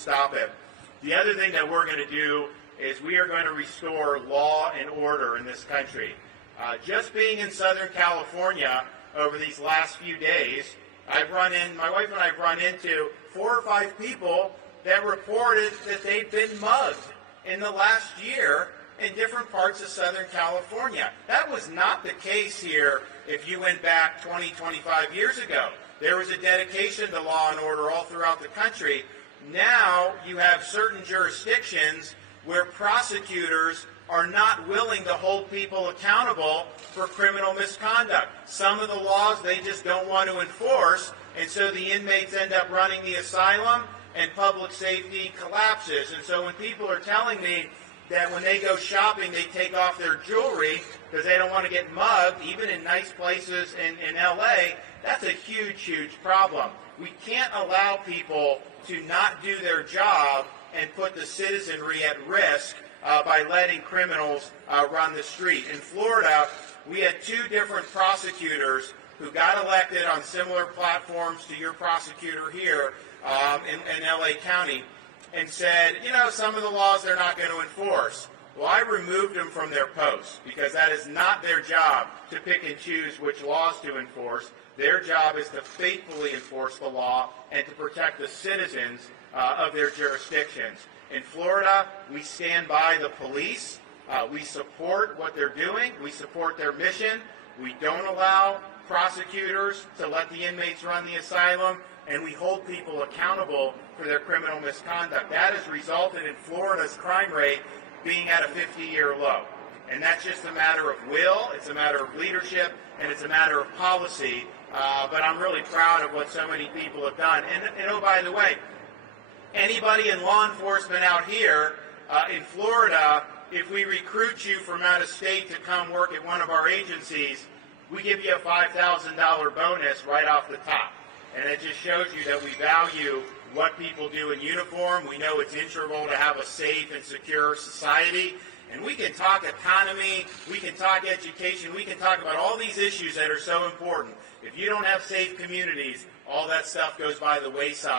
stop it. The other thing that we're going to do is we are going to restore law and order in this country. Just being in Southern California over these last few days, my wife and I have run into 4 or 5 people that reported that they've been mugged in the last year in different parts of Southern California. That was not the case here if you went back 20, 25 years ago. There was a dedication to law and order all throughout the country. Now you have certain jurisdictions where prosecutors are not willing to hold people accountable for criminal misconduct. Some of the laws they just don't want to enforce, and so the inmates end up running the asylum and public safety collapses. And so when people are telling me that when they go shopping they take off their jewelry because they don't want to get mugged, even in nice places in LA, that's a huge, huge problem. We can't allow people to not do their job and put the citizenry at risk by letting criminals run the street. In Florida, we had 2 different prosecutors who got elected on similar platforms to your prosecutor here in LA County and said, you know, some of the laws they're not going to enforce. Well, I removed them from their posts because that is not their job to pick and choose which laws to enforce. Their job is to faithfully enforce the law and to protect the citizens of their jurisdictions. In Florida, we stand by the police. We support what they're doing. We support their mission. We don't allow prosecutors to let the inmates run the asylum, and we hold people accountable for their criminal misconduct. That has resulted in Florida's crime rate being at a 50-year low. And that's just a matter of will, it's a matter of leadership, and it's a matter of policy. But I'm really proud of what so many people have done. And oh, by the way, anybody in law enforcement out here in Florida, if we recruit you from out of state to come work at one of our agencies, we give you a $5,000 bonus right off the top. And it just shows you that we value what people do in uniform. We know it's integral to have a safe and secure society. And we can talk economy, we can talk education, we can talk about all these issues that are so important. If you don't have safe communities, all that stuff goes by the wayside.